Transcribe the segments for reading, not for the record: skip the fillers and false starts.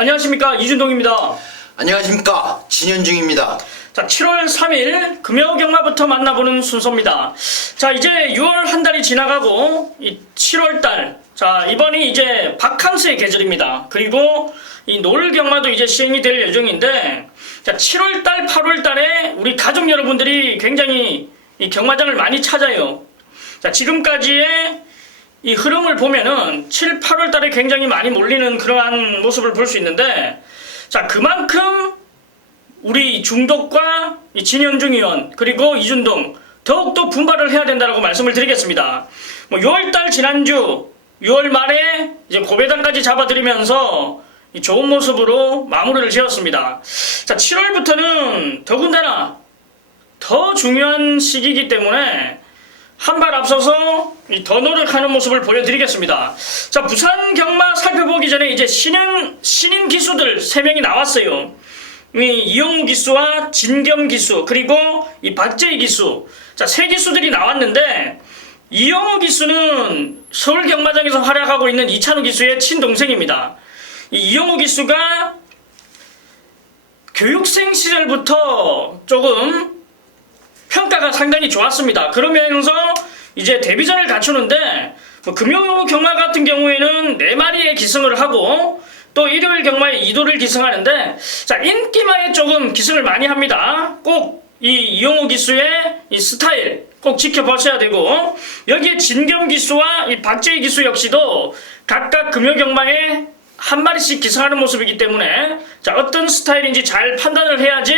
안녕하십니까, 이준동입니다. 안녕하십니까, 진현중입니다. 자, 7월 3일 금요경마부터 만나보는 순서입니다. 자, 이제 6월 한 달이 지나가고 이 7월 달, 자, 이번이 이제 바캉스의 계절입니다. 그리고 이 노을경마도 이제 시행이 될 예정인데, 자, 7월 달, 8월 달에 우리 가족 여러분들이 굉장히 이 경마장을 많이 찾아요. 자, 지금까지의 이 흐름을 보면은 7, 8월 달에 굉장히 많이 몰리는 그러한 모습을 볼 수 있는데, 자, 그만큼 우리 중독과 이 진현중 의원 그리고 이준동 더욱더 분발을 해야 된다고 말씀을 드리겠습니다. 6월달 지난주 6월 말에 이제 고배당까지 잡아드리면서 이 좋은 모습으로 마무리를 지었습니다. 자, 7월부터는 더군다나 더 중요한 시기이기 때문에 한 발 앞서서 더 노력하는 모습을 보여드리겠습니다. 자, 부산 경마 살펴보기 전에 이제 신인 기수들 3명이 나왔어요. 이영우 기수와 진겸 기수 그리고 이 박재희 기수, 자, 3기수들이 나왔는데, 이영우 기수는 서울 경마장에서 활약하고 있는 이찬우 기수의 친동생입니다. 이 이영우 기수가 교육생 시절부터 조금 평가가 상당히 좋았습니다. 그러면서 이제 데뷔전을 갖추는데, 금요 경마 같은 경우에는 4마리의 기승을 하고 또 일요일 경마에 2도를 기승하는데, 자, 인기마에 조금 기승을 많이 합니다. 꼭 이 이용호 기수의 이 스타일 꼭 지켜보셔야 되고, 여기에 진겸 기수와 이 박재희 기수 역시도 각각 금요 경마에 한 마리씩 기승하는 모습이기 때문에, 자, 어떤 스타일인지 잘 판단을 해야지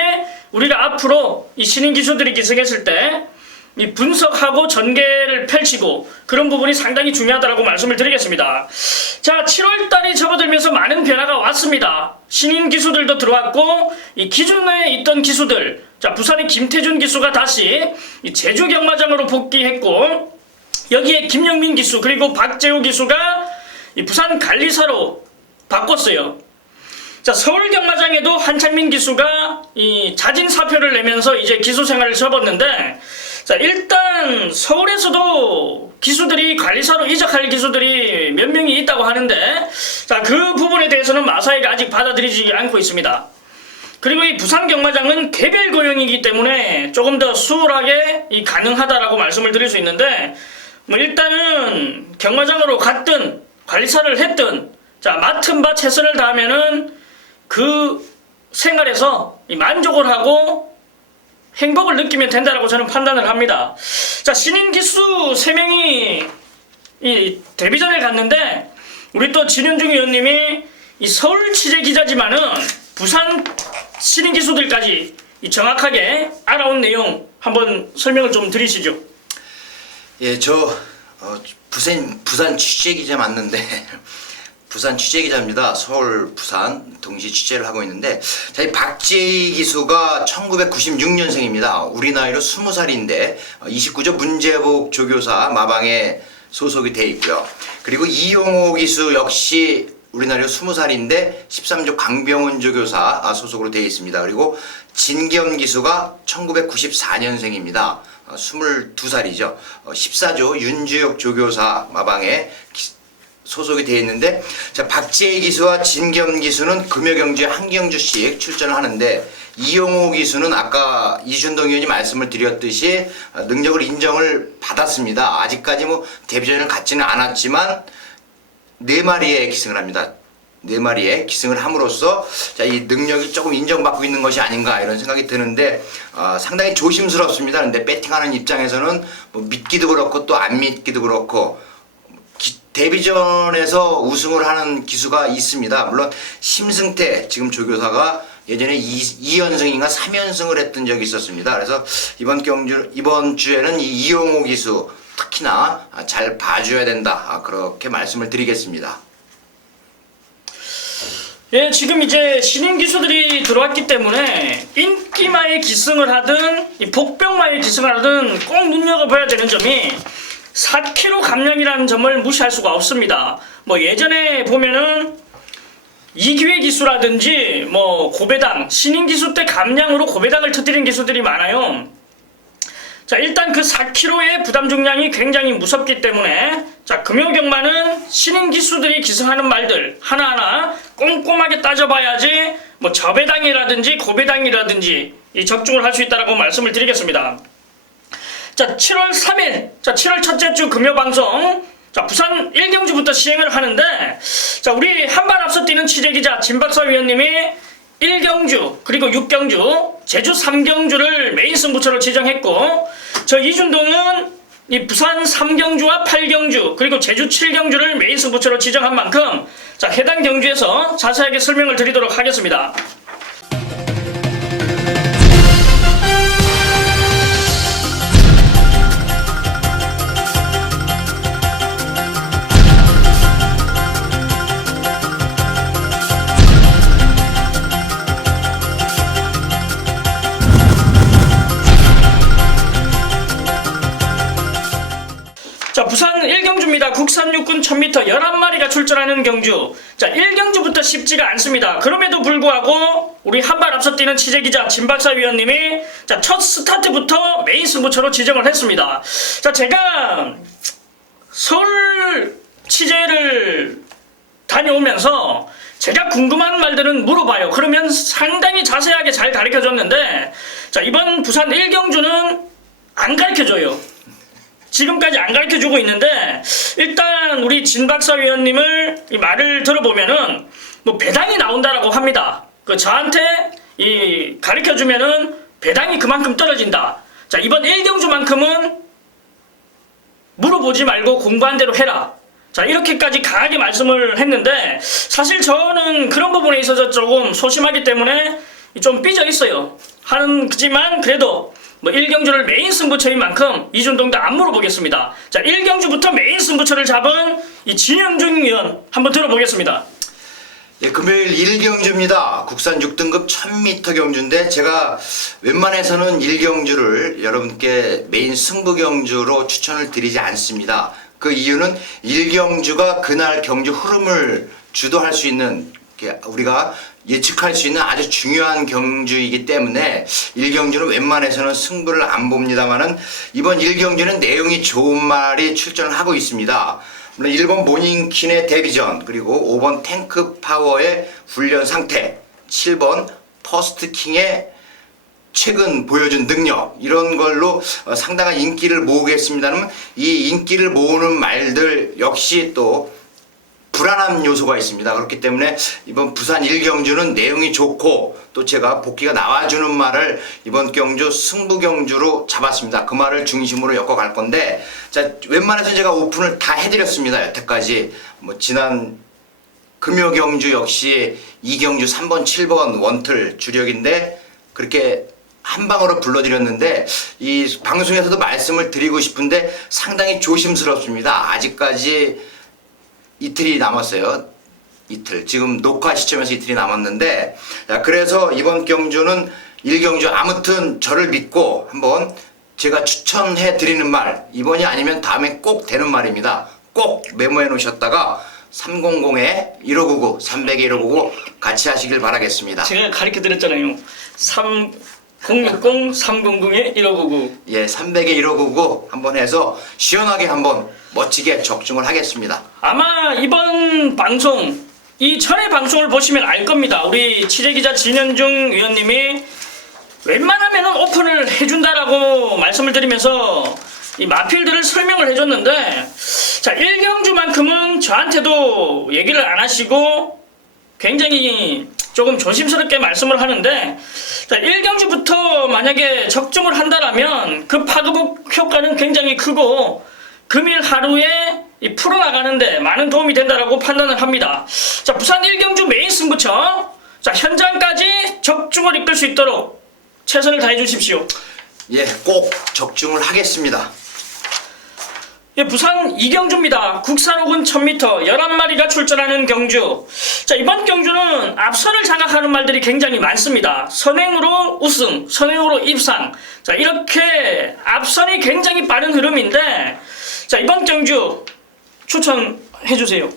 우리가 앞으로 이 신인 기수들이 기승했을 때 이 분석하고 전개를 펼치고 그런 부분이 상당히 중요하다고 말씀을 드리겠습니다. 자, 7월달이 접어들면서 많은 변화가 왔습니다. 신인 기수들도 들어왔고, 이 기존에 있던 기수들, 자, 부산의 김태준 기수가 다시 이 제주 경마장으로 복귀했고, 여기에 김영민 기수 그리고 박재호 기수가 이 부산 관리사로 바꿨어요. 자, 서울 경마장에도 한창민 기수가 이 자진 사표를 내면서 이제 기수 생활을 접었는데, 자, 일단 서울에서도 기수들이 관리사로 이적할 기수들이 몇 명이 있다고 하는데, 자, 그 부분에 대해서는 마사회가 아직 받아들이지 않고 있습니다. 그리고 이 부산 경마장은 개별 고용이기 때문에 조금 더 수월하게 가능하다라고 말씀을 드릴 수 있는데, 일단은 경마장으로 갔든 관리사를 했든, 자, 맡은 바 최선을 다하면은 그 생활에서 만족을 하고 행복을 느끼면 된다라고 저는 판단을 합니다. 자, 신인 기수 3명이 이 데뷔전을 갔는데, 우리 또 진현중 의원님이 이 서울 취재 기자지만은 부산 신인 기수들까지 정확하게 알아온 내용 한번 설명을 좀 드리시죠. 예, 저 부산 취재 기자 맞는데 부산 취재 기자입니다. 서울, 부산 동시 취재를 하고 있는데, 자, 이 박재희 기수가 1996년생입니다. 우리 나이로 20살인데 29조 문제복 조교사 마방에 소속이 돼 있고요. 그리고 이용호 기수 역시 우리 나이로 20살인데 13조 강병훈 조교사 소속으로 되어 있습니다. 그리고 진겸 기수가 1994년생입니다. 22살이죠. 14조 윤주혁 조교사 마방에 소속이 되어 있는데, 자, 박재희 기수와 진겸 기수는 금요경주에 한 경주씩 출전을 하는데, 이용호 기수는 아까 이준동 의원이 말씀을 드렸듯이 능력을 인정을 받았습니다. 아직까지 데뷔전을 갖지는 않았지만 4마리의 기승을 합니다. 4마리의 기승을 함으로써, 자, 이 능력이 조금 인정받고 있는 것이 아닌가 이런 생각이 드는데, 상당히 조심스럽습니다. 근데 배팅하는 입장에서는 믿기도 그렇고 또 안 믿기도 그렇고, 데뷔전에서 우승을 하는 기수가 있습니다. 물론 심승태 지금 조교사가 예전에 2연승인가 3연승을 했던 적이 있었습니다. 그래서 이번 주에는 이 이용호 기수 특히나 잘 봐줘야 된다, 그렇게 말씀을 드리겠습니다. 예, 지금 이제 신인 기수들이 들어왔기 때문에 인기마에 기승을 하든 이 복병마에 기승을 하든 꼭 눈여겨봐야 되는 점이 4kg 감량이라는 점을 무시할 수가 없습니다. 예전에 보면은 이기회 기수라든지 고배당, 신인 기수 때 감량으로 고배당을 터뜨린 기수들이 많아요. 자, 일단 그 4kg의 부담 중량이 굉장히 무섭기 때문에 자, 금요경마는 신인 기수들이 기승하는 말들 하나하나 꼼꼼하게 따져봐야지 뭐 저배당이라든지 고배당이라든지 이 적중을 할 수 있다라고 말씀을 드리겠습니다. 자, 7월 3일, 자, 7월 첫째 주 금요방송, 자, 부산 1경주부터 시행을 하는데, 자, 우리 한 발 앞서 뛰는 취재기자 진박사 위원님이 1경주, 그리고 6경주, 제주 3경주를 메인 승부처로 지정했고, 저 이준동은 이 부산 3경주와 8경주, 그리고 제주 7경주를 메인 승부처로 지정한 만큼, 자, 해당 경주에서 자세하게 설명을 드리도록 하겠습니다. 자, 부산 1경주입니다. 국산 육군 1000m 11마리가 출전하는 경주. 자, 1경주부터 쉽지가 않습니다. 그럼에도 불구하고 우리 한 발 앞서 뛰는 취재기자 진박사 위원님이 자, 첫 스타트부터 메인 승부처로 지정을 했습니다. 자, 제가 서울 취재를 다녀오면서 제가 궁금한 말들은 물어봐요. 그러면 상당히 자세하게 잘 가르쳐줬는데, 자, 이번 부산 1경주는 안 가르쳐줘요. 지금까지 안 가르쳐주고 있는데, 일단 우리 진박사 위원님을 이 말을 들어보면은 뭐 배당이 나온다라고 합니다. 그 저한테 이 가르쳐주면은 배당이 그만큼 떨어진다. 자, 이번 1경주만큼은 물어보지 말고 공부한 대로 해라. 자, 이렇게까지 강하게 말씀을 했는데, 사실 저는 그런 부분에 있어서 조금 소심하기 때문에 좀 삐져 있어요. 하지만 그래도 뭐 1경주를 메인 승부처인 만큼 이준동도 안 물어보겠습니다. 자, 1경주부터 메인 승부처를 잡은 이 진영중 위원 한번 들어보겠습니다. 예, 금요일 1경주입니다. 국산 6등급 1000m 경주인데 제가 웬만해서는 1경주를 여러분께 메인 승부 경주로 추천을 드리지 않습니다. 그 이유는 1경주가 그날 경주 흐름을 주도할 수 있는, 우리가 예측할 수 있는 아주 중요한 경주이기 때문에 1경주는 웬만해서는 승부를 안 봅니다만은 이번 1경주는 내용이 좋은 말이 출전을 하고 있습니다. 물론 1번 모닝킨의 데뷔전, 그리고 5번 탱크 파워의 훈련 상태, 7번 퍼스트킹의 최근 보여준 능력, 이런 걸로 상당한 인기를 모으겠습니다만, 이 인기를 모으는 말들 역시 또 불안한 요소가 있습니다. 그렇기 때문에 이번 부산 1경주는 내용이 좋고, 또 제가 복귀가 나와주는 말을 이번 경주 승부 경주로 잡았습니다. 그 말을 중심으로 엮어갈 건데, 자, 웬만해서 제가 오픈을 다 해드렸습니다. 여태까지 뭐 지난 금요 경주 역시 2경주 3번 7번 원틀 주력인데 그렇게 한 방으로 불러드렸는데, 이 방송에서도 말씀을 드리고 싶은데 상당히 조심스럽습니다. 아직까지 이틀이 남았어요. 이틀. 지금 녹화 시점에서 이틀이 남았는데, 자, 그래서 이번 경주는 1경주 아무튼 저를 믿고 한번 제가 추천해 드리는 말, 이번이 아니면 다음에 꼭 되는 말입니다. 꼭 메모해 놓으셨다가 300에 1599, 300에 1599 같이 하시길 바라겠습니다. 제가 가르쳐 드렸잖아요. 3060, 300에 1599. 예, 300에 1599 한번 해서 시원하게 한번 멋지게 적중을 하겠습니다. 아마 이번 방송, 이 전에 방송을 보시면 알 겁니다. 우리 취재기자 진현중 위원님이 웬만하면 오픈을 해준다라고 말씀을 드리면서 이 마필들을 설명을 해줬는데, 자, 1경주만큼은 저한테도 얘기를 안 하시고 굉장히 조금 조심스럽게 말씀을 하는데, 자, 1경주부터 만약에 적중을 한다라면 그 파급력 효과는 굉장히 크고 금일 하루에 이 풀어나가는데 많은 도움이 된다라고 판단을 합니다. 자, 부산 1경주 메인 승부처, 자, 현장까지 적중을 이끌 수 있도록 최선을 다해 주십시오. 예, 꼭 적중을 하겠습니다. 예, 부산 2경주입니다. 국산 혹은 1000m 11마리가 출전하는 경주. 자, 이번 경주는 앞선을 장악하는 말들이 굉장히 많습니다. 선행으로 우승, 선행으로 입상. 자, 이렇게 앞선이 굉장히 빠른 흐름인데, 자, 이번 경주 추천해 주세요.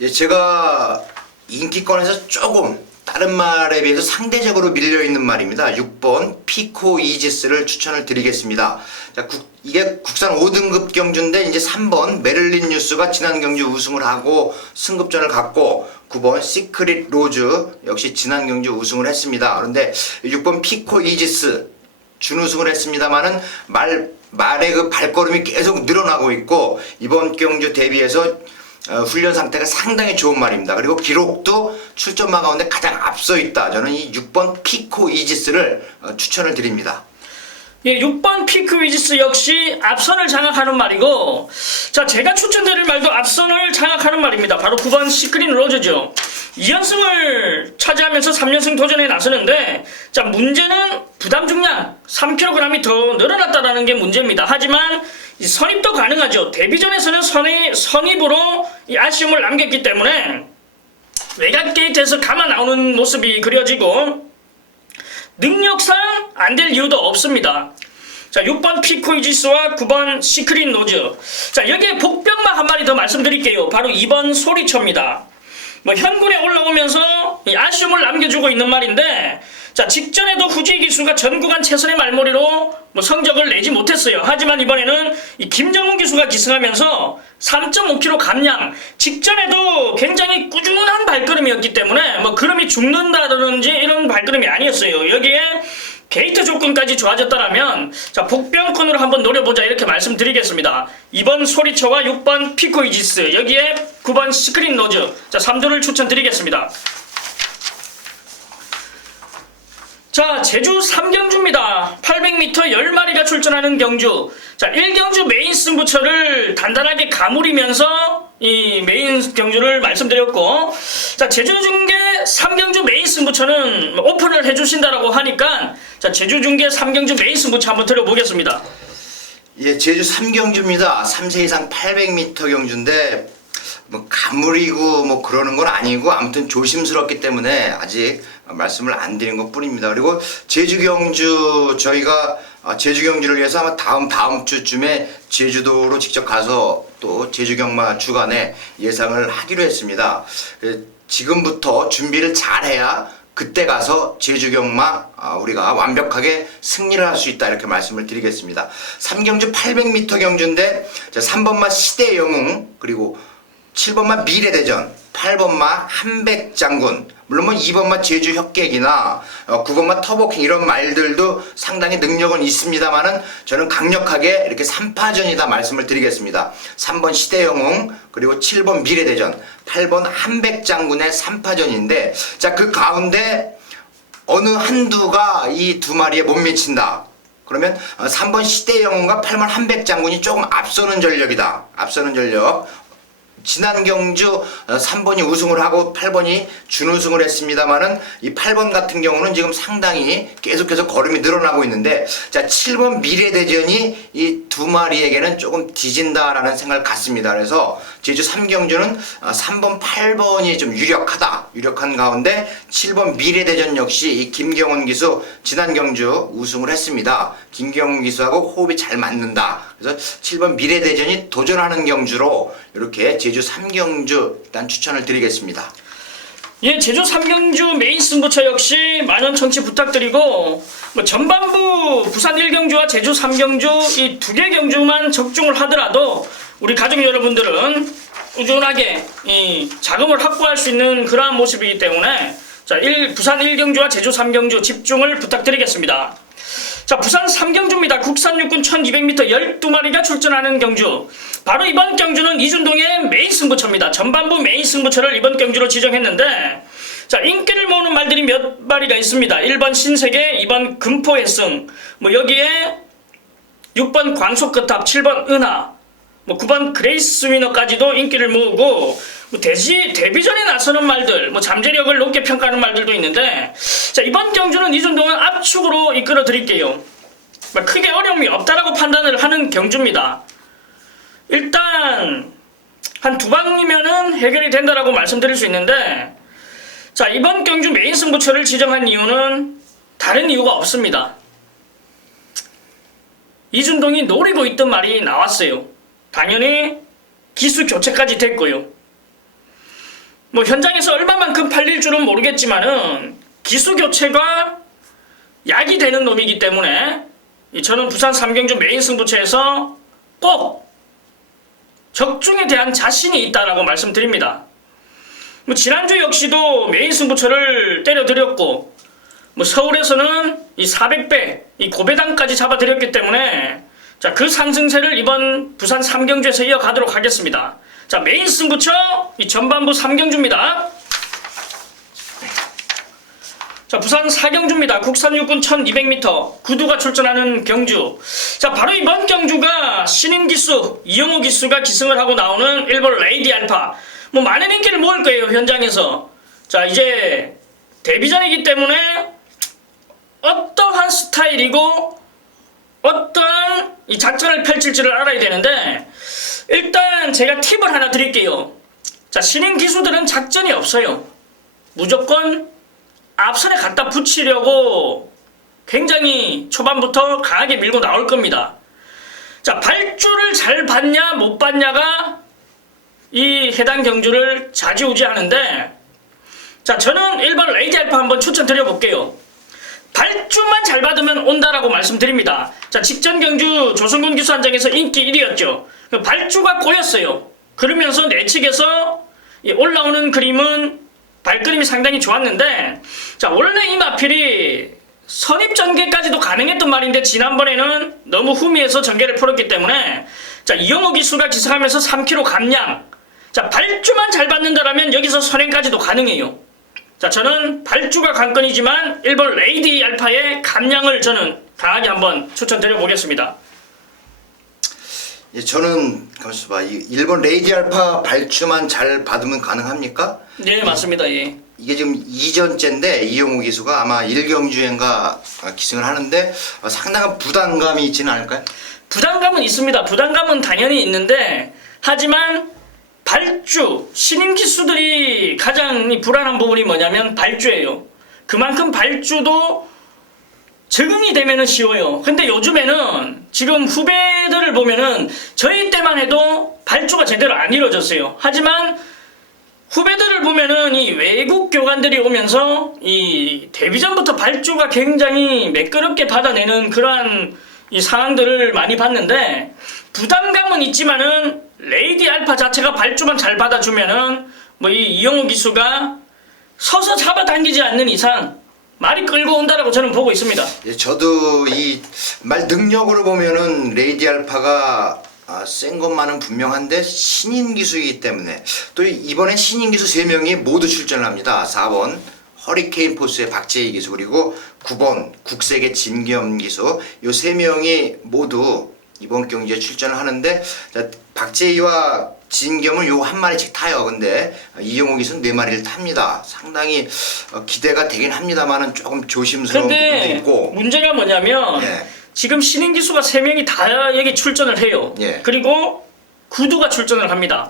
예, 제가 인기권에서 조금 다른 말에 비해서 상대적으로 밀려있는 말입니다. 6번 피코 이지스를 추천을 드리겠습니다. 자, 이게 국산 5등급 경주인데 이제 3번 메릴린 뉴스가 지난 경주 우승을 하고 승급전을 갔고 9번 시크릿 로즈 역시 지난 경주 우승을 했습니다. 그런데 6번 피코 이지스 준우승을 했습니다만은 말의 그 발걸음이 계속 늘어나고 있고 이번 경주 대비해서 훈련 상태가 상당히 좋은 말입니다. 그리고 기록도 출전마 가운데 가장 앞서 있다. 저는 이 6번 피코 이지스를 추천을 드립니다. 예, 6번 피크 위지스 역시 앞선을 장악하는 말이고, 자, 제가 추천드릴 말도 앞선을 장악하는 말입니다. 바로 9번 시크릿 로즈죠. 2연승을 차지하면서 3연승 도전에 나서는데, 자, 문제는 부담 중량 3kg이 더 늘어났다는 게 문제입니다. 하지만 이 선입도 가능하죠. 데뷔전에서는 선입으로 이 아쉬움을 남겼기 때문에 외곽 게이트에서 감아 나오는 모습이 그려지고, 능력상 안 될 이유도 없습니다. 자, 6번 피코이지스와 9번 시크릿 노즈. 자, 여기에 복병마 한 마리 더 말씀드릴게요. 바로 2번 소리쳐입니다. 현군에 올라오면서 이 아쉬움을 남겨주고 있는 말인데, 자, 직전에도 후지 기수가 전 구간 최선의 말머리로 성적을 내지 못했어요. 하지만 이번에는 이 김정훈 기수가 기승하면서 3.5kg 감량, 직전에도 굉장히 꾸준한 발걸음이었기 때문에 걸음이 죽는다든지 이런 발걸음이 아니었어요. 여기에 게이트 조건까지 좋아졌다라면, 자, 복병권으로 한번 노려보자 이렇게 말씀드리겠습니다. 2번 소리쳐와 6번 피코이지스, 여기에 9번 시크릿 노즈, 자, 3조를 추천드리겠습니다. 자, 제주 3경주입니다. 800m 10마리가 출전하는 경주. 자, 1경주 메인 승부처를 단단하게 가무리면서 이 메인 경주를 말씀드렸고, 자, 제주중계 3경주 메인 승부처는 오픈을 해주신다라고 하니까, 자, 제주중계 3경주 메인 승부처 한번 들어보겠습니다. 예, 제주 3경주입니다. 3세 이상 800m 경주인데 가무리고 그러는 건 아니고 아무튼 조심스럽기 때문에 아직 말씀을 안 드린 것 뿐입니다. 그리고 제주 경주 저희가 제주 경주를 위해서 아마 다음 주쯤에 제주도로 직접 가서 또 제주 경마 주간에 예상을 하기로 했습니다. 지금부터 준비를 잘해야 그때 가서 제주 경마 우리가 완벽하게 승리를 할 수 있다 이렇게 말씀을 드리겠습니다. 3경주 800m 경주인데 3번마 시대 영웅, 그리고 7번마 미래대전, 8번마 한백장군, 물론 2번마 제주 협객이나 9번마 터보킹 이런 말들도 상당히 능력은 있습니다만은 저는 강력하게 이렇게 3파전이다 말씀을 드리겠습니다. 3번 시대영웅, 그리고 7번 미래대전, 8번 한백장군의 3파전인데, 자, 그 가운데 어느 한두가 이 두 마리에 못 미친다. 그러면 3번 시대영웅과 8번 한백장군이 조금 앞서는 전력이다. 앞서는 전력. 지난 경주 3번이 우승을 하고 8번이 준우승을 했습니다만은 이 8번 같은 경우는 지금 상당히 계속해서 걸음이 늘어나고 있는데, 자, 7번 미래대전이 이 두 마리에게는 조금 뒤진다라는 생각을 갖습니다. 그래서 제주 3경주는 3번 8번이 좀 유력한 가운데 7번 미래대전 역시 이 김경훈 기수 지난 경주 우승을 했습니다. 김경훈 기수하고 호흡이 잘 맞는다. 그래서 7번 미래대전이 도전하는 경주로 이렇게 제주 3경주 일단 추천을 드리겠습니다. 예, 제주 3경주 메인 승부처 역시 많은 청취 부탁드리고, 전반부 부산 1경주와 제주 3경주 이 두 개 경주만 적중을 하더라도 우리 가족 여러분들은 꾸준하게 이 자금을 확보할 수 있는 그러한 모습이기 때문에, 자, 부산 1경주와 제주 3경주 집중을 부탁드리겠습니다. 자, 부산 3경주입니다. 국산 육군 1200m 12마리가 출전하는 경주. 바로 이번 경주는 이준동의 메인 승부처입니다. 전반부 메인 승부처를 이번 경주로 지정했는데, 자, 인기를 모으는 말들이 몇 마리가 있습니다. 1번 신세계, 2번 금포해승, 여기에 6번 광속거탑, 7번 은하, 9번 그레이스 위너까지도 인기를 모으고, 데뷔전에 나서는 말들, 잠재력을 높게 평가하는 말들도 있는데, 자, 이번 경주는 이준동은 압축으로 이끌어 드릴게요. 크게 어려움이 없다라고 판단을 하는 경주입니다. 일단 한 두 방이면은 해결이 된다라고 말씀드릴 수 있는데, 자, 이번 경주 메인 승부처를 지정한 이유는 다른 이유가 없습니다. 이준동이 노리고 있던 말이 나왔어요. 당연히 기수 교체까지 됐고요. 뭐 현장에서 얼마만큼 팔릴 줄은 모르겠지만은 기수 교체가 약이 되는 놈이기 때문에 저는 부산 삼경주 메인 승부처에서 꼭 적중에 대한 자신이 있다라고 말씀드립니다. 뭐 지난주 역시도 메인 승부처를 때려드렸고 뭐 서울에서는 이 400배 이 고배당까지 잡아드렸기 때문에 자, 그 상승세를 이번 부산 삼경주에서 이어가도록 하겠습니다. 자, 메인 승부처 이 전반부 삼경주입니다. 자, 부산 사경주입니다. 국산 육군 1200m 구두가 출전하는 경주. 자, 바로 이번 경주가 신인 기수 이영호 기수가 기승을 하고 나오는 일본 레이디 알파. 뭐 많은 인기를 모을 거예요, 현장에서. 자, 이제 데뷔전이기 때문에 어떠한 스타일이고 어떠한 이 작전을 펼칠지를 알아야 되는데, 일단 제가 팁을 하나 드릴게요. 자, 신인 기수들은 작전이 없어요. 무조건 앞선에 갖다 붙이려고 굉장히 초반부터 강하게 밀고 나올 겁니다. 자, 발주를 잘 받냐 못 받냐가 이 해당 경주를 좌지우지하는데, 자, 저는 1번 레이디 알파 한번 추천드려 볼게요. 발주만 잘 받으면 온다라고 말씀드립니다. 자, 직전 경주 조승근 기수 한장에서 인기 1위였죠. 발주가 꼬였어요. 그러면서 내측에서 올라오는 그림은 발그림이 상당히 좋았는데, 자, 원래 이 마필이 선입 전개까지도 가능했던 말인데 지난번에는 너무 후미에서 전개를 풀었기 때문에, 자, 이영호 기수가 기승하면서 3km 감량. 자, 발주만 잘 받는다라면 여기서 선행까지도 가능해요. 자, 저는 발주가 관건이지만 1번 레이디 알파의 감량을 저는 강하게 한번 추천드려 보겠습니다. 예, 저는 가만있어 봐. 이 1번 레이디 알파 발주만 잘 받으면 가능합니까? 네, 맞습니다. 예. 이게 지금 2전째인데 이영호 기수가 아마 1경주인가 기승을 하는데 상당한 부담감이 있지는 않을까요? 부담감은 있습니다. 부담감은 당연히 있는데, 하지만 발주, 신인 기수들이 가장 불안한 부분이 뭐냐면 발주예요. 그만큼 발주도 적응이 되면은 쉬워요. 근데 요즘에는 지금 후배들을 보면은 저희 때만 해도 발주가 제대로 안 이루어졌어요. 하지만 후배들을 보면은 이 외국 교관들이 오면서 이 데뷔전부터 발주가 굉장히 매끄럽게 받아내는 그러한 이 상황들을 많이 봤는데, 부담감은 있지만은 레이디 알파 자체가 발주만 잘 받아주면은 뭐 이 이영호 기수가 서서 잡아당기지 않는 이상 말이 끌고 온다라고 저는 보고 있습니다. 예, 저도 이 말 능력으로 보면은 레이디 알파가 센 것만은 분명한데 신인 기수이기 때문에 또 이번에 신인 기수 3명이 모두 출전을 합니다. 4번 허리케인 포스의 박재희 기수, 그리고 9번 국색의 진겸 기수, 요 3명이 모두 이번 경기에 출전을 하는데, 자, 박재희와 진겸은 요 한 마리씩 타요. 근데 이영호 기수는 4마리를 탑니다. 상당히 기대가 되긴 합니다만은 조금 조심스러운 부분도 있고. 문제가 뭐냐면 지금 신인 기수가 3명이 다 여기 출전을 해요. 그리고 구두가 출전을 합니다.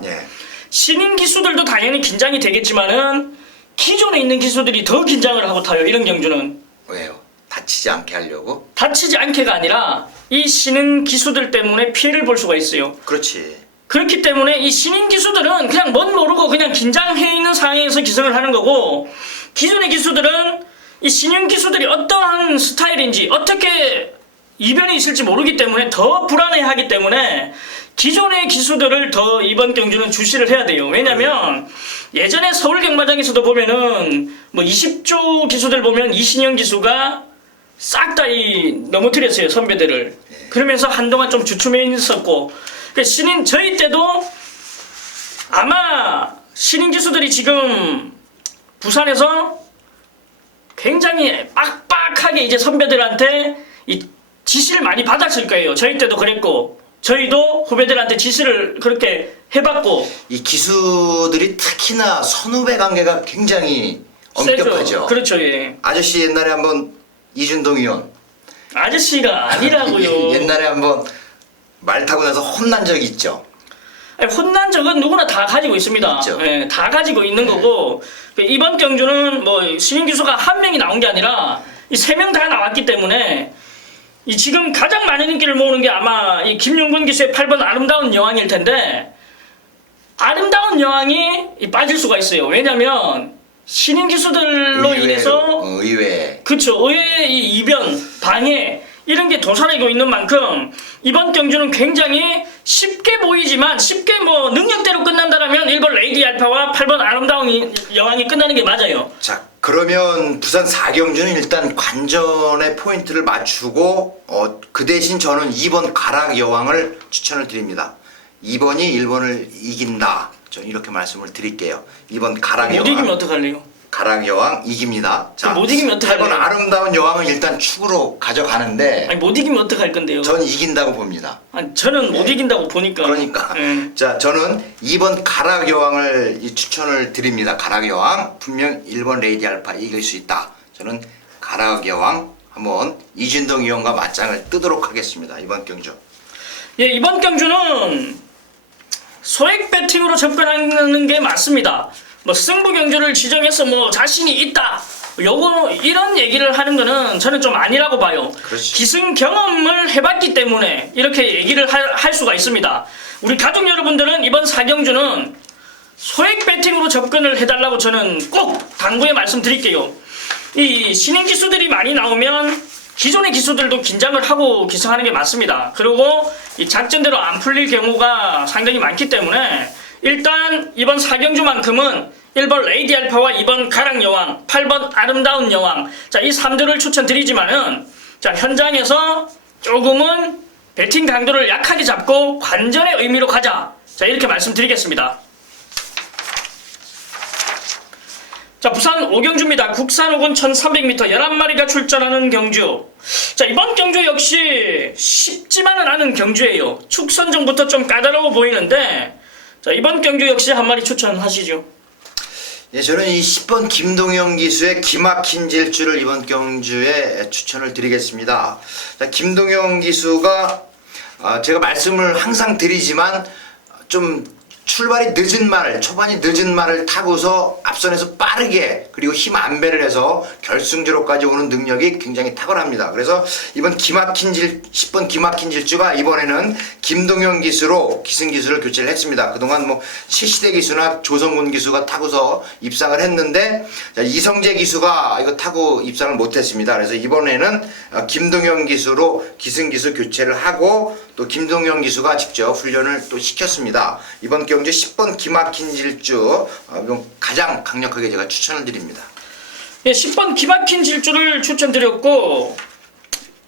신인 기수들도 당연히 긴장이 되겠지만은 기존에 있는 기수들이 더 긴장을 하고 타요. 이런 경주는. 왜요? 다치지 않게 하려고? 다치지 않게가 아니라 이 신인 기수들 때문에 피해를 볼 수가 있어요. 그렇지. 그렇기 때문에 이 신인 기수들은 그냥 뭔 모르고 그냥 긴장해 있는 상황에서 기승을 하는 거고, 기존의 기수들은 이 신인 기수들이 어떠한 스타일인지 어떻게 이변이 있을지 모르기 때문에 더 불안해하기 때문에 기존의 기수들을 더 이번 경주는 주시를 해야 돼요. 왜냐면 예전에 서울 경마장에서도 보면은 뭐 20조 기수들 보면 이신영 기수가 싹 다 넘어뜨렸어요, 선배들을. 그러면서 한동안 좀 주춤해 있었고, 신인 저희 때도 아마 신인 기수들이 지금 부산에서 굉장히 빡빡하게 이제 선배들한테 이 지시를 많이 받았을 거예요. 저희 때도 그랬고, 저희도 후배들한테 지시를 그렇게 해봤고. 이 기수들이 특히나 선후배 관계가 굉장히 엄격하죠. 세죠. 그렇죠. 예. 아저씨 옛날에 한번 이준동 의원 아저씨가 아니라고요. 옛날에 한번 말 타고 나서 혼난 적이 있죠. 아니, 혼난 적은 누구나 다 가지고 있습니다. 예, 다 가지고 있는 거고, 이번 경주는 뭐 신인 기수가 한 명이 나온 게 아니라 이 3명 다 나왔기 때문에 이 지금 가장 많은 인기를 모으는 게 아마 이 김용근 기수의 8번 아름다운 여왕일 텐데, 아름다운 여왕이 빠질 수가 있어요. 왜냐면 신인 기수들로 인해서 의외. 그쵸, 의외의 이 이변, 방해 이런 게 도사리고 있는 만큼 이번 경주는 굉장히 쉽게 보이지만 쉽게 뭐 능력대로 끝난다라면 1번 레이디 알파와 8번 아름다운 여왕이 끝나는 게 맞아요. 자, 그러면 부산 4경주는 일단 관전의 포인트를 맞추고 그 대신 저는 2번 가락 여왕을 추천을 드립니다. 2번이 1번을 이긴다. 저는 이렇게 말씀을 드릴게요. 2번 가락 못 여왕. 이기면 어떡할래요? 가락 여왕 이깁니다. 자, 못 이기면 어떡할래요? 8번 아름다운 여왕은 일단 축으로 가져가는데 아니 못 이기면 어떡할 건데요? 전 이긴다고 봅니다. 아니, 저는 못 이긴다고 보니까. 그러니까 예. 자, 저는 2번 가락 여왕을 추천을 드립니다. 가락 여왕 분명 1번 레이디 알파 이길 수 있다. 저는 가락 여왕 한번 이진동 의원과 맞짱을 뜨도록 하겠습니다. 이번 경주. 예, 이번 경주는 소액 배팅으로 접근하는 게 맞습니다. 뭐 승부 경주를 지정해서 뭐 자신이 있다. 요거 이런 얘기를 하는 거는 저는 좀 아니라고 봐요. 그렇지. 기승 경험을 해봤기 때문에 이렇게 얘기를 할 수가 있습니다. 우리 가족 여러분들은 이번 4경주는 소액 배팅으로 접근을 해달라고 저는 꼭 당부의 말씀드릴게요. 이 신인 기수들이 많이 나오면 기존의 기수들도 긴장을 하고 기승하는 게 맞습니다. 그리고 이 작전대로 안 풀릴 경우가 상당히 많기 때문에 일단 이번 4경주만큼은 1번 레이디 알파와 2번 가락 여왕, 8번 아름다운 여왕, 자, 이 3들을 추천드리지만은 자, 현장에서 조금은 배팅 강도를 약하게 잡고 관전의 의미로 가자. 자, 이렇게 말씀드리겠습니다. 자, 부산 5경주입니다. 국산 5군 1300m 11마리가 출전하는 경주. 자, 이번 경주 역시 쉽지만은 않은 경주예요. 축 선정부터 좀 까다로워 보이는데 자, 이번 경주 역시 한 마리 추천하시죠. 예, 저는 이 10번 김동영 기수의 기막힌 질주를 이번 경주에 추천을 드리겠습니다. 자, 김동영 기수가 제가 말씀을 항상 드리지만 좀 출발이 늦은 말을, 초반이 늦은 말을 타고서 앞선에서 빠르게 그리고 힘 안배를 해서 결승주로까지 오는 능력이 굉장히 탁월합니다. 그래서 이번 10번 기막힌 질주가 이번에는 김동영 기수로 기승 기수를 교체를 했습니다. 그동안 뭐 실시대 기수나 조성군 기수가 타고서 입상을 했는데 자, 이성재 기수가 이거 타고 입상을 못했습니다. 그래서 이번에는 김동영 기수로 기승 기수 교체를 하고 또 김동영 기수가 직접 훈련을 또 시켰습니다. 이번 경주 10번 기막힌 질주 가장 강력하게 제가 추천을 드립니다. 예, 10번 기막힌 질주를 추천드렸고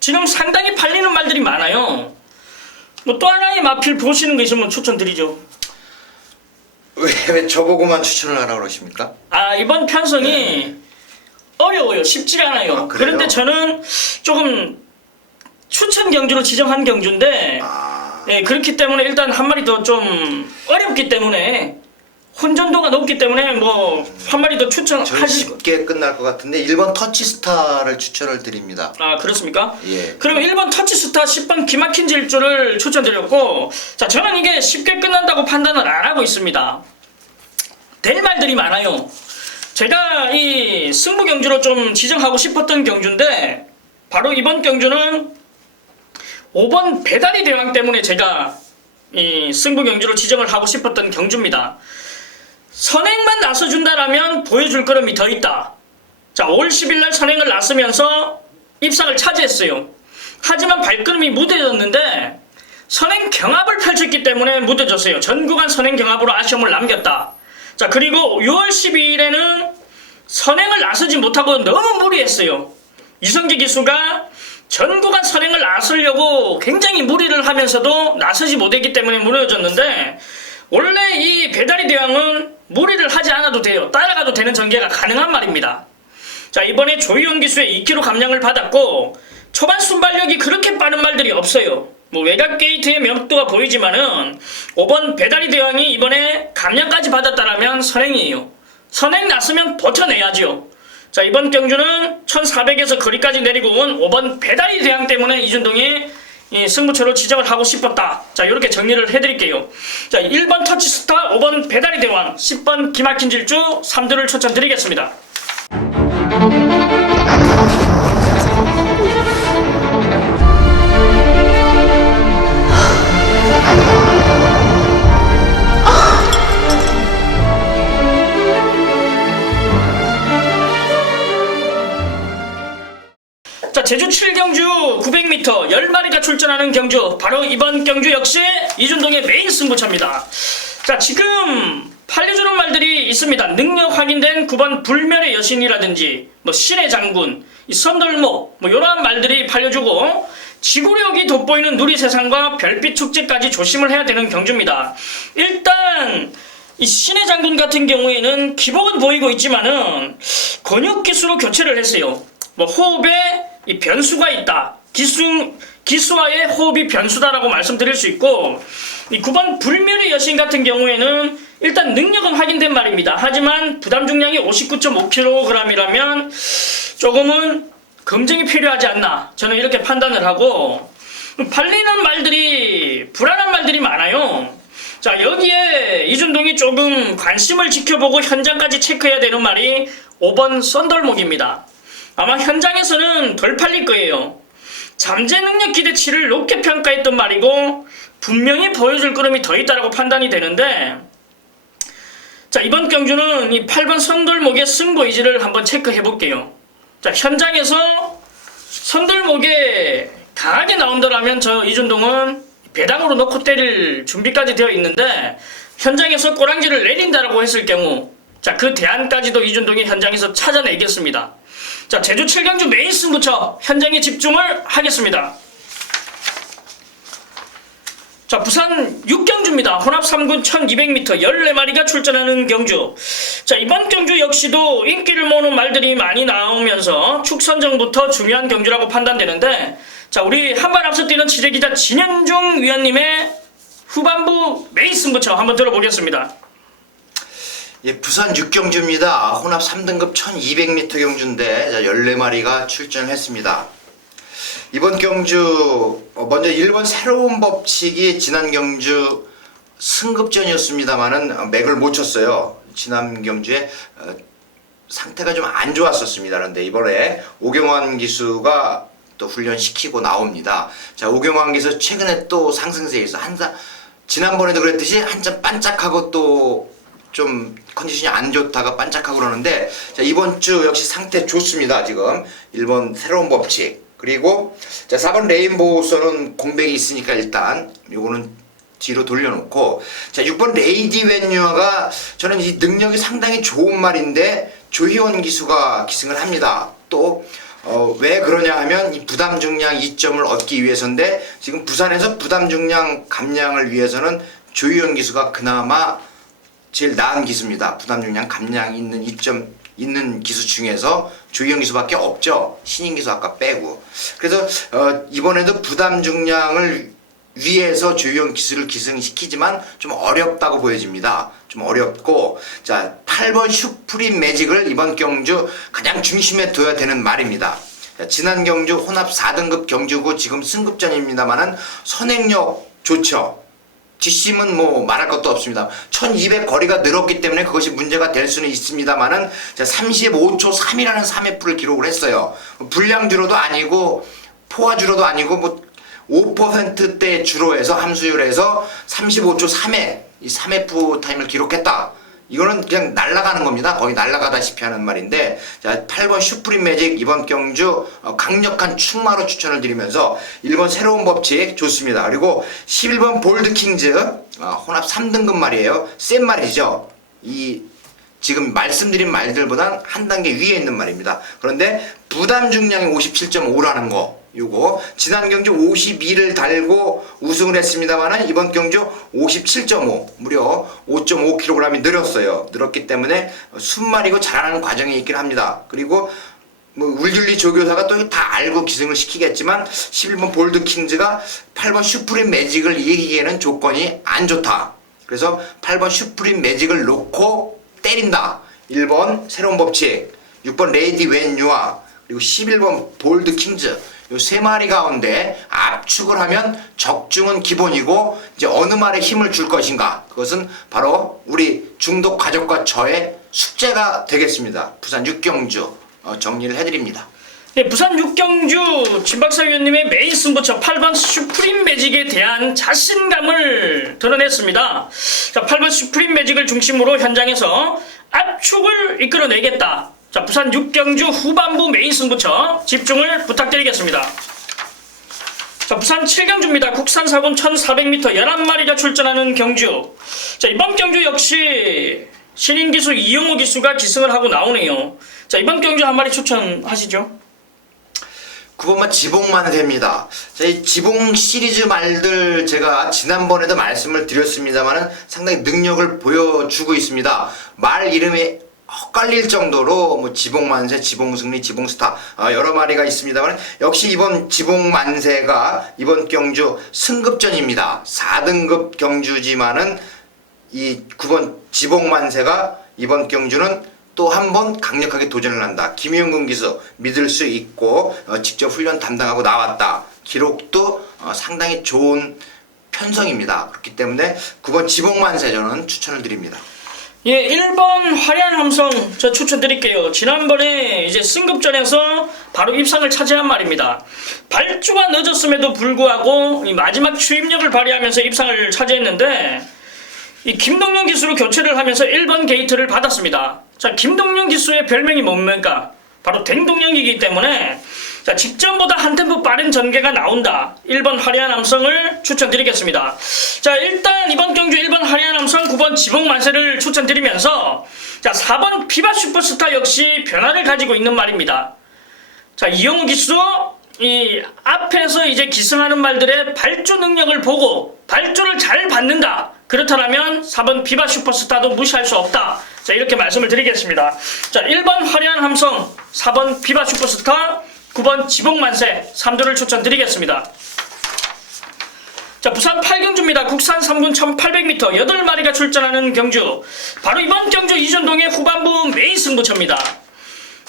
지금 상당히 팔리는 말들이 많아요. 뭐 또 하나의 마필 보시는 거 있으면 추천드리죠. 왜 저보고만 추천을 하라고 그러십니까? 아, 이번 편성이 어려워요. 쉽지가 않아요. 그래요? 그런데 저는 조금 추천 경주로 지정한 경주인데 예, 그렇기 때문에 일단 한 마리 더 좀 어렵기 때문에 혼전도가 높기 때문에 뭐 한 마리 더 저는 추천하실 쉽게 끝날 것 같은데 1번 터치스타를 추천을 드립니다. 아, 그렇습니까? 예. 그러면 1번 터치스타 10번 기막힌 질주를 추천드렸고 자, 저는 이게 쉽게 끝난다고 판단을 안 하고 있습니다. 될 말들이 많아요. 제가 이 승부 경주로 좀 지정하고 싶었던 경주인데 바로 이번 경주는 5번 배달이 대왕 때문에 제가 이 승부 경주로 지정을 하고 싶었던 경주입니다. 선행만 나서준다라면 보여줄 걸음이 더 있다. 자, 5월 10일날 선행을 나서면서 입상을 차지했어요. 하지만 발걸음이 무뎌졌는데 선행 경합을 펼쳤기 때문에 무뎌졌어요. 전 구간 선행 경합으로 아쉬움을 남겼다. 자, 그리고 6월 12일에는 선행을 나서지 못하고 너무 무리했어요. 이성재 기수가 전 구간 선행을 나서려고 굉장히 무리를 하면서도 나서지 못했기 때문에 무너졌는데 원래 이 배달이 대왕은 무리를 하지 않아도 돼요. 따라가도 되는 전개가 가능한 말입니다. 자, 이번에 조희원 기수의 2kg 감량을 받았고 초반 순발력이 그렇게 빠른 말들이 없어요. 뭐 외곽 게이트의 명도가 보이지만은 5번 배달이 대왕이 이번에 감량까지 받았다라면 선행이에요. 선행 났으면 버텨내야죠. 자, 이번 경주는 1400에서 거리까지 내리고 온 5번 배달이 대왕 때문에 이준동이 승부처로 지정을 하고 싶었다. 자, 이렇게 정리를 해드릴게요. 자, 1번 터치스타, 5번 배달이 대왕, 10번 기막힌 질주, 3들을 추천드리겠습니다. 제주 7경주 900m 10마리가 출전하는 경주, 바로 이번 경주 역시 이준동의 메인 승부처입니다. 자, 지금 팔려주는 말들이 있습니다. 능력 확인된 9번 불멸의 여신이라든지 뭐 신의 장군, 이 선돌목, 뭐 이러한 말들이 팔려주고, 지구력이 돋보이는 누리세상과 별빛 축제까지 조심을 해야 되는 경주입니다. 일단 이 신의 장군 같은 경우에는 기복은 보이고 있지만은 근육기수로 교체를 했어요. 뭐 호흡에 이 변수가 있다, 기수와의 호흡이 변수다라고 말씀드릴 수 있고, 이 9번 불멸의 여신 같은 경우에는 일단 능력은 확인된 말입니다. 하지만 부담 중량이 59.5kg이라면 조금은 검증이 필요하지 않나, 저는 이렇게 판단을 하고, 팔리는 말들이 불안한 말들이 많아요. 자, 여기에 이준동이 조금 관심을 지켜보고 현장까지 체크해야 되는 말이 5번 썬덜목입니다. 아마 현장에서는 덜 팔릴 거예요. 잠재 능력 기대치를 높게 평가했던 말이고 분명히 보여줄 그림이 더 있다라고 판단이 되는데, 자, 이번 경주는 이 8번 선돌목의 승부 의지를 한번 체크해 볼게요. 자, 현장에서 선돌목에 강하게 나온다라면 저 이준동은 배당으로 놓고 때릴 준비까지 되어 있는데, 현장에서 꼬랑지를 내린다라고 했을 경우, 자, 그 대안까지도 이준동이 현장에서 찾아내겠습니다. 자, 제주 7경주 메인 승부처 현장에 집중을 하겠습니다. 자, 부산 6경주입니다. 혼합 3군 1200m 14마리가 출전하는 경주. 자, 이번 경주 역시도 인기를 모으는 말들이 많이 나오면서 축선정부터 중요한 경주라고 판단되는데, 자, 우리 한발 앞서 뛰는 취재기자 진현중 위원님의 후반부 메인 승부처 한번 들어보겠습니다. 예, 부산 6경주입니다. 혼합 3등급 1200m 경주인데 14마리가 출전했습니다. 이번 경주 먼저 1번 새로운 법칙이 지난 경주 승급전이었습니다만은 맥을 못 쳤어요. 지난 경주에 상태가 좀 안 좋았었습니다. 그런데 이번에 오경환 기수가 또 훈련시키고 나옵니다. 자, 오경환 기수 최근에 또 상승세에 있어. 지난번에도 그랬듯이 한참 반짝하고 또 좀 컨디션이 안 좋다가 반짝하고 그러는데, 자, 이번 주 역시 상태 좋습니다. 지금 1번 새로운 법칙, 그리고 자, 4번 레인보우선은 공백이 있으니까 일단 요거는 뒤로 돌려놓고, 자, 6번 레이디 웬유아가 저는 이 능력이 상당히 좋은 말인데 조희원 기수가 기승을 합니다. 또 왜 그러냐 하면 이 부담 중량 2점을 얻기 위해서인데, 지금 부산에서 부담 중량 감량을 위해서는 조희원 기수가 그나마 제일 나은 기수입니다. 부담 중량 감량 있는 2점 있는 기수 중에서 조희영 기수밖에 없죠. 신인 기수 아까 빼고. 그래서 이번에도 부담 중량을 위해서 조희영 기수를 기승시키지만 좀 어렵다고 보여집니다. 좀 어렵고, 자, 8번 슈프림 매직을 이번 경주 가장 중심에 둬야 되는 말입니다. 자, 지난 경주 혼합 4등급 경주고 지금 승급전입니다만은 선행력 좋죠. 뒷심은 뭐 말할 것도 없습니다. 1200 거리가 늘었기 때문에 그것이 문제가 될 수는 있습니다만은 35초 3이라는 3F를 기록을 했어요. 불량주로도 아니고 포화주로도 아니고 뭐 5%대 주로해서 함수율에서 35초 3에 이 3F 타임을 기록했다. 이거는 그냥 날아가는 겁니다. 거의 날아가다시피 하는 말인데, 자, 8번 슈프림 매직 이번 경주 강력한 충마로 추천을 드리면서 1번 새로운 법칙 좋습니다. 그리고 11번 볼드 킹즈 혼합 3등급 말이에요. 센 말이죠. 이 지금 말씀드린 말들보단 한 단계 위에 있는 말입니다. 그런데 부담 중량이 57.5라는 거, 요거 지난 경주 52를 달고 우승을 했습니다만은 이번 경주 57.5, 무려 5.5kg이 늘었어요. 늘었기 때문에 순말이고 자라는 과정에 있긴 합니다. 그리고 뭐 울줄리 조교사가 또 다 알고 기승을 시키겠지만 11번 볼드 킹즈가 8번 슈프림 매직을 이기기에는 조건이 안 좋다. 그래서 8번 슈프림 매직을 놓고 때린다. 1번 새로운 법칙, 6번 레이디 웬유아, 그리고 11번 볼드 킹즈, 요 세 마리 가운데 압축을 하면 적중은 기본이고, 이제 어느 말에 힘을 줄 것인가, 그것은 바로 우리 중독 가족과 저의 숙제가 되겠습니다. 부산 6경주 정리를 해드립니다. 네, 부산 6경주 진박사 위원님의 메인 승부처 8번 슈프림 매직에 대한 자신감을 드러냈습니다. 자, 8번 슈프림 매직을 중심으로 현장에서 압축을 이끌어내겠다. 자, 부산 6경주 후반부 메인 승부처 집중을 부탁드리겠습니다. 자, 부산 7경주입니다. 국산 4군 1400m 11마리가 출전하는 경주. 자, 이번 경주 역시 신인 기수 이영호 기수가 기승을 하고 나오네요. 자, 이번 경주 한 마리 추천하시죠. 9번만 지봉만 됩니다. 이 지봉 시리즈 말들 제가 지난번에도 말씀을 드렸습니다만은 상당히 능력을 보여주고 있습니다. 말 이름이 헛갈릴 정도로 뭐 지봉만세, 지봉승리, 지봉스타 여러 마리가 있습니다만 역시 이번 지봉만세가 이번 경주 승급전입니다. 4등급 경주지만은 이 9번 지봉만세가 이번 경주는 또 한 번 강력하게 도전을 한다. 김용근 기수 믿을 수 있고 직접 훈련 담당하고 나왔다. 기록도 상당히 좋은 편성입니다. 그렇기 때문에 9번 지봉만세 저는 추천을 드립니다. 예, 1번 화려한 함성 저 추천드릴게요. 지난번에 이제 승급전에서 바로 입상을 차지한 말입니다. 발주가 늦었음에도 불구하고 이 마지막 추임력을 발휘하면서 입상을 차지했는데 이 김동영 기수로 교체를 하면서 1번 게이트를 받았습니다. 자, 김동영 기수의 별명이 뭡니까? 바로 댕동영이기 때문에 자, 직전보다 한 템포 빠른 전개가 나온다. 1번 화려한 함성을 추천드리겠습니다. 자, 일단 이번 경주 1번 화려한 함성, 9번 지봉만세를 추천드리면서 자, 4번 피바 슈퍼스타 역시 변화를 가지고 있는 말입니다. 자, 이영호 기수 이 앞에서 이제 기승하는 말들의 발주 능력을 보고 발주를 잘 받는다. 그렇다면 4번 피바 슈퍼스타도 무시할 수 없다. 자, 이렇게 말씀을 드리겠습니다. 자, 1번 화려한 함성, 4번 피바 슈퍼스타, 9번 지봉만세 3조를 추천드리겠습니다. 자, 부산 8경주입니다. 국산 3군 1800m 8마리가 출전하는 경주. 바로 이번 경주 이준동의 후반부 메인 승부처입니다.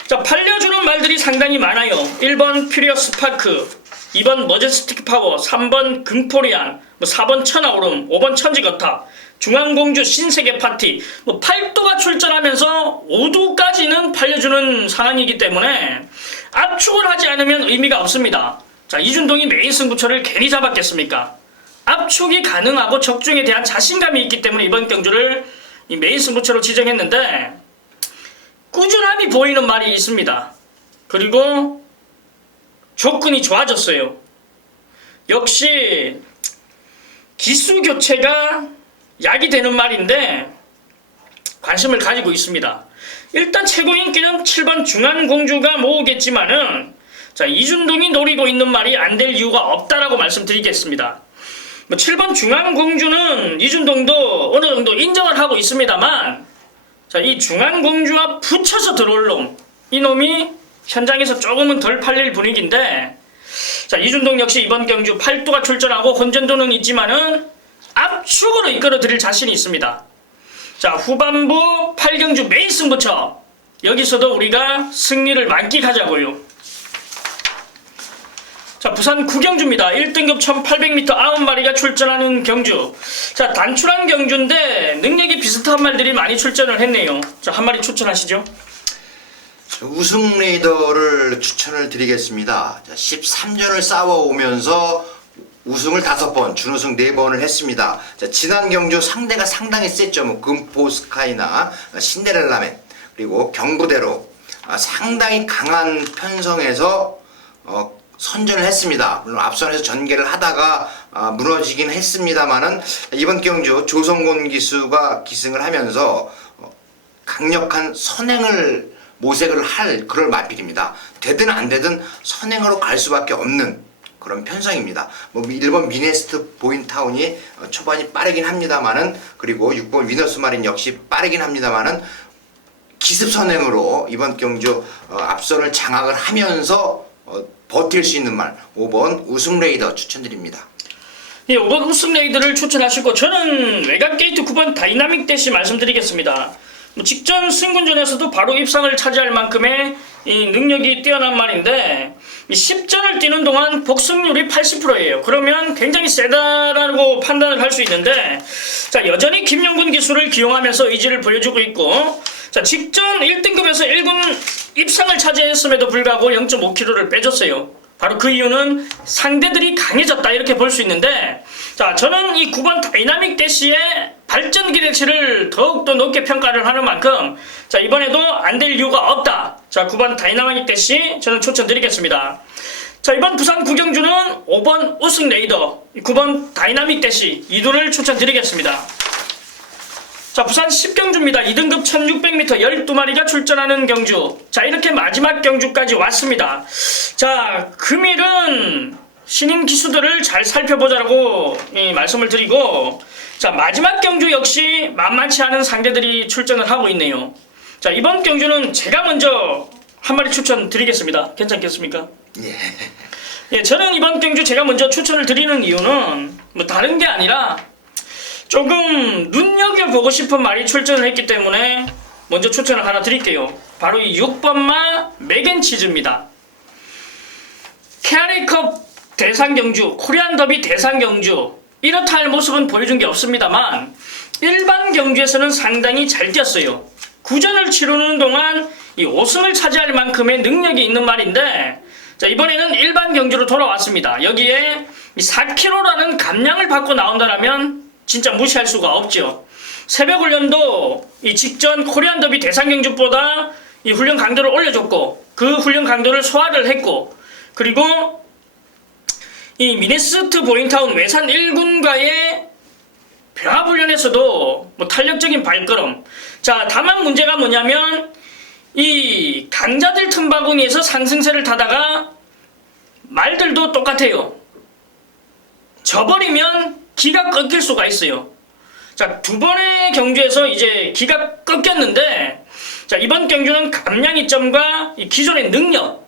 자, 팔려주는 말들이 상당히 많아요. 1번 퓨리어스 파크, 2번 머제스틱 파워, 3번 금포리안, 4번 천하오름, 5번 천지거탑, 중앙공주 신세계 파티, 8도가 출전하면서 5도까지는 팔려주는 상황이기 때문에 압축을 하지 않으면 의미가 없습니다. 자, 이준동이 메인 승부처를 괜히 잡았겠습니까? 압축이 가능하고 적중에 대한 자신감이 있기 때문에 이번 경주를 이 메인 승부처로 지정했는데 꾸준함이 보이는 말이 있습니다. 그리고 조건이 좋아졌어요. 역시 기수 교체가 약이 되는 말인데 관심을 가지고 있습니다. 일단 최고 인기는 7번 중앙공주가 모으겠지만은 자, 이준동이 노리고 있는 말이 안 될 이유가 없다라고 말씀드리겠습니다. 7번 중앙공주는 이준동도 어느 정도 인정을 하고 있습니다만 자, 이 중앙공주와 붙여서 들어올 놈, 이 놈이 현장에서 조금은 덜 팔릴 분위기인데 자, 이준동 역시 이번 경주 8도가 출전하고 혼전도는 있지만은 압축으로 이끌어 드릴 자신이 있습니다. 자, 후반부 8경주 메인 승부처 여기서도 우리가 승리를 만끽하자고요. 자, 부산 9경주입니다. 1등급 1800m 9마리가 출전하는 경주. 자, 단출한 경주인데 능력이 비슷한 말들이 많이 출전을 했네요. 자, 한 마리 추천하시죠. 우승 레이더를 추천을 드리겠습니다. 13전을 싸워오면서 우승을 5번, 준우승 4번을 했습니다. 자, 지난 경주 상대가 상당히 셌죠. 뭐 금포스카이나 신데렐라맨 그리고 경부대로 상당히 강한 편성에서 선전을 했습니다. 물론 앞선에서 전개를 하다가 무너지긴 했습니다만은 이번 경주 조성곤 기수가 기승을 하면서 강력한 선행을 모색을 할 그럴 마필입니다. 되든 안 되든 선행으로 갈 수밖에 없는 그런 편성입니다. 뭐 1번 미네스트 보인타운이 초반이 빠르긴 합니다만은 그리고 6번 위너스 마린 역시 빠르긴 합니다만은 기습 선행으로 이번 경주 앞선을 장악을 하면서 버틸 수 있는 말 5번 우승 레이더 추천드립니다. 예, 5번 우승 레이더를 추천하시고 저는 외곽 게이트 9번 다이나믹 대시 말씀드리겠습니다. 직전 승군전에서도 바로 입상을 차지할 만큼의 이 능력이 뛰어난 말인데 10전을 뛰는 동안 복승률이 80%예요. 그러면 굉장히 세다라고 판단을 할 수 있는데 자, 여전히 김용근 기수를 기용하면서 의지를 보여주고 있고 자, 직전 1등급에서 1군 입상을 차지했음에도 불구하고 0.5kg를 빼줬어요. 바로 그 이유는 상대들이 강해졌다 이렇게 볼 수 있는데 자, 저는 이 9번 다이나믹 대시의 발전 기대치를 더욱더 높게 평가를 하는 만큼 자, 이번에도 안 될 이유가 없다. 자, 9번 다이나믹 대시 저는 추천드리겠습니다. 자, 이번 부산 구경주는 5번 우승 레이더, 9번 다이나믹 대시 이 두를 추천드리겠습니다. 자, 부산 10경주입니다. 2등급 1600m 12마리가 출전하는 경주. 자, 이렇게 마지막 경주까지 왔습니다. 자, 금일은 신인 기수들을 잘 살펴보자고 말씀을 드리고, 자, 마지막 경주 역시 만만치 않은 상대들이 출전을 하고 있네요. 자, 이번 경주는 제가 먼저 한 마리 추천드리겠습니다. 괜찮겠습니까? 예. 예, 저는 이번 경주 제가 먼저 추천을 드리는 이유는 뭐 다른 게 아니라 조금 눈여겨보고 싶은 말이 출전을 했기 때문에 먼저 추천을 하나 드릴게요. 바로 이 6번마 맥앤치즈입니다. KRA컵 대상경주, 코리안 더비 대상경주 이렇다 할 모습은 보여준 게 없습니다만 일반 경주에서는 상당히 잘 뛰었어요. 구전을 치르는 동안 이 5승을 차지할 만큼의 능력이 있는 말인데, 자, 이번에는 일반 경주로 돌아왔습니다. 여기에 4kg라는 감량을 받고 나온다면 진짜 무시할 수가 없죠. 새벽 훈련도 이 직전 코리안 더비 대상 경주보다 이 훈련 강도를 올려줬고, 그 훈련 강도를 소화를 했고, 그리고 이 미네스트 보잉타운 외산 1군과의 병합 훈련에서도 뭐 탄력적인 발걸음. 자, 다만 문제가 뭐냐면 이 강자들 틈바구니에서 상승세를 타다가 말들도 똑같아요. 져버리면 기가 꺾일 수가 있어요. 자, 두 번의 경주에서 이제 기가 꺾였는데, 자, 이번 경주는 감량 이점과 이 기존의 능력,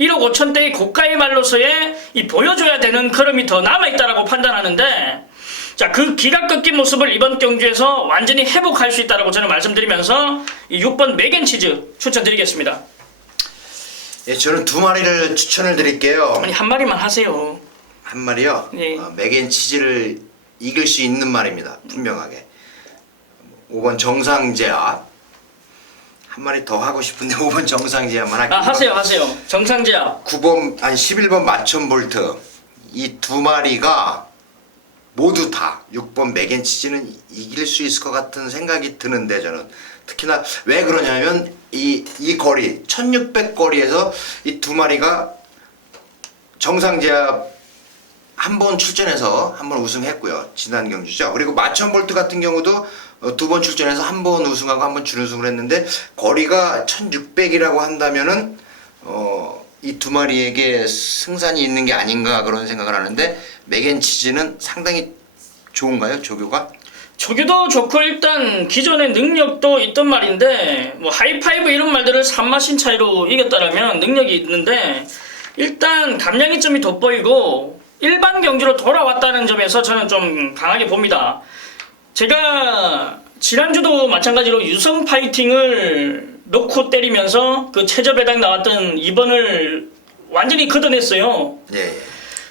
1억 5천대의 고가의 말로서의 이 보여줘야 되는 걸음이 더 남아있다라고 판단하는데, 자, 그 기가 꺾인 모습을 이번 경주에서 완전히 회복할 수 있다라고 저는 말씀드리면서 이 6번 맥앤치즈 추천드리겠습니다. 예, 저는 두 마리를 추천을 드릴게요. 아니, 한 마리만 하세요. 한 마리요? 네. 맥앤치즈를 이길 수 있는 말입니다. 분명하게. 5번 정상제압. 한 마리 더 하고 싶은데 5번 정상제압만 할게요. 하세요. 정상제압. 9번, 11번 마천볼트. 이 두 마리가 모두 다 6번 맥앤치즈는 이길 수 있을 것 같은 생각이 드는데, 저는 특히나 왜 그러냐면 이 거리 1600 거리에서 이 두 마리가 정상제압 한 번 출전해서 한 번 우승했고요. 지난 경주죠. 그리고 마천볼트 같은 경우도 두 번 출전해서 한 번 우승하고 한 번 준우승을 했는데, 거리가 1600이라고 한다면은 이 두 마리에게 승산이 있는 게 아닌가 그런 생각을 하는데, 맥앤치즈는 상당히 좋은가요, 조교가? 조교도 좋고 일단 기존의 능력도 있던 말인데, 뭐 하이파이브 이런 말들을 3마신 차이로 이겼다라면 능력이 있는데, 일단 감량이점이 돋보이고 일반 경주로 돌아왔다는 점에서 저는 좀 강하게 봅니다. 제가 지난주도 마찬가지로 유성 파이팅을 놓고 때리면서 그 최저 배당 나왔던 2번을 완전히 걷어냈어요. 예.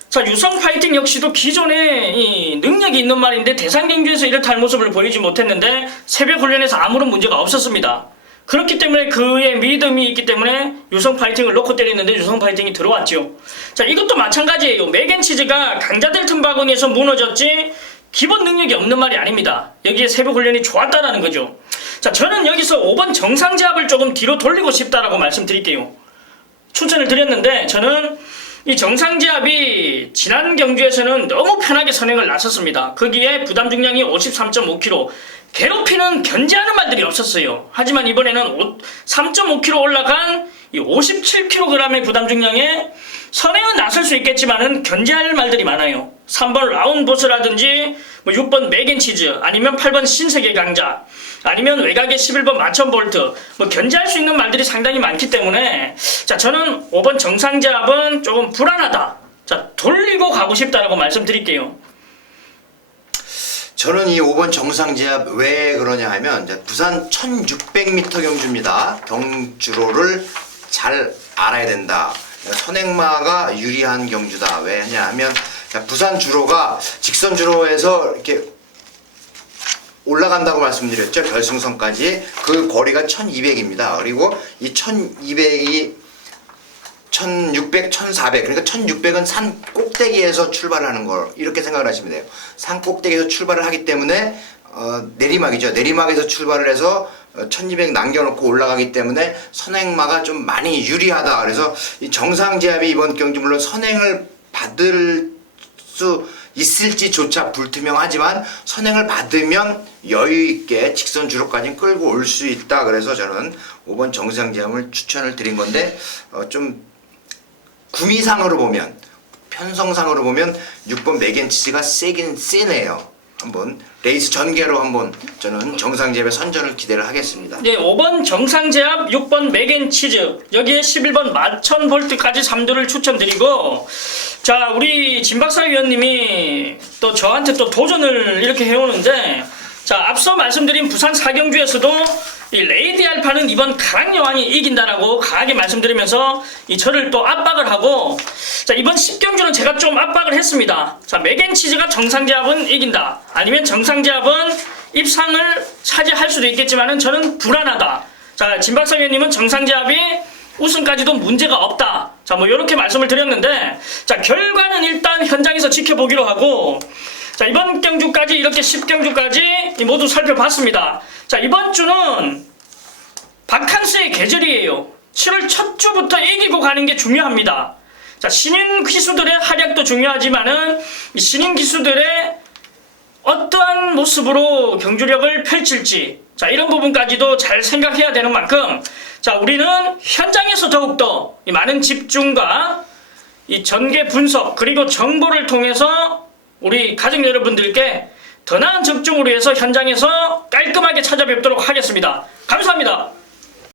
자, 유성 파이팅 역시도 기존에 이 능력이 있는 말인데 대상 경주에서 이렇다 할 모습을 보이지 못했는데 새벽 훈련에서 아무런 문제가 없었습니다. 그렇기 때문에 그의 믿음이 있기 때문에 유성 파이팅을 놓고 때리는데 유성 파이팅이 들어왔죠. 자, 이것도 마찬가지예요. 맥앤치즈가 강자들 틈바구니에서 무너졌지 기본 능력이 없는 말이 아닙니다. 여기에 새벽 훈련이 좋았다라는 거죠. 자, 저는 여기서 5번 정상제압을 조금 뒤로 돌리고 싶다라고 말씀드릴게요. 추천을 드렸는데 저는 이 정상제압이 지난 경주에서는 너무 편하게 선행을 나섰습니다. 거기에 부담 중량이 53.5kg, 괴롭히는 견제하는 말들이 없었어요. 하지만 이번에는 3.5kg 올라간 이 57kg의 부담 중량에 선행은 나설 수 있겠지만은 견제할 말들이 많아요. 3번 라운보스라든지 뭐 6번 맥앤치즈, 아니면 8번 신세계 강자, 아니면 외곽의 11번 마천볼트, 뭐 견제할 수 있는 말들이 상당히 많기 때문에, 자, 저는 5번 정상제압은 조금 불안하다. 자, 돌리고 가고 싶다라고 말씀드릴게요. 저는 이 5번 정상제압 왜 그러냐 하면, 이제 부산 1600m 경주입니다. 경주로를 잘 알아야 된다. 선행마가 유리한 경주다. 왜냐 하면 부산 주로가 직선 주로에서 이렇게 올라간다고 말씀드렸죠. 결승선까지. 그 거리가 1200입니다. 그리고 이 1200이 1600, 1400, 그러니까 1600은 산 꼭대기 꼭대기에서 출발하는 걸 이렇게 생각을 하시면 돼요. 산 꼭대기에서 출발을 하기 때문에 내리막이죠. 내리막에서 출발을 해서 1200 남겨놓고 올라가기 때문에 선행마가 좀 많이 유리하다. 그래서 이 정상제압이 이번 경기 물론 선행을 받을 수 있을지조차 불투명하지만 선행을 받으면 여유있게 직선 주로까지 끌고 올 수 있다. 그래서 저는 5번 정상제압을 추천을 드린 건데 좀 구미상으로 보면 편성상으로 보면 6번 맥앤치즈가 세긴 세네요. 한번 레이스 전개로 한번 저는 정상제압의 선전을 기대를 하겠습니다. 네, 5번 정상제압, 6번 맥앤치즈, 여기에 11번 마천볼트까지 3두를 추천드리고, 자, 우리 진박사 위원님이 또 저한테 또 도전을 이렇게 해오는데, 자, 앞서 말씀드린 부산 사경주에서도 이 레이디 알파는 이번 가랑여왕이 이긴다라고 강하게 말씀드리면서 이 저를 또 압박을 하고, 자, 이번 10경주는 제가 좀 압박을 했습니다. 자, 맥앤치즈가 정상제압은 이긴다. 아니면 정상제압은 입상을 차지할 수도 있겠지만은 저는 불안하다. 자, 진박사 위원님은 정상제압이 우승까지도 문제가 없다. 자, 뭐 이렇게 말씀을 드렸는데, 자, 결과는 일단 현장에서 지켜보기로 하고, 자, 이번 경주까지 이렇게 10경주까지 모두 살펴봤습니다. 자, 이번 주는 바캉스의 계절이에요. 7월 첫 주부터 이기고 가는 게 중요합니다. 자, 신인 기수들의 활약도 중요하지만은 이 신인 기수들의 어떠한 모습으로 경주력을 펼칠지, 자, 이런 부분까지도 잘 생각해야 되는 만큼, 자, 우리는 현장에서 더욱더 이 많은 집중과 이 전개 분석 그리고 정보를 통해서 우리 가족 여러분들께 더 나은 적중을 위해서 현장에서 깔끔하게 찾아뵙도록 하겠습니다. 감사합니다.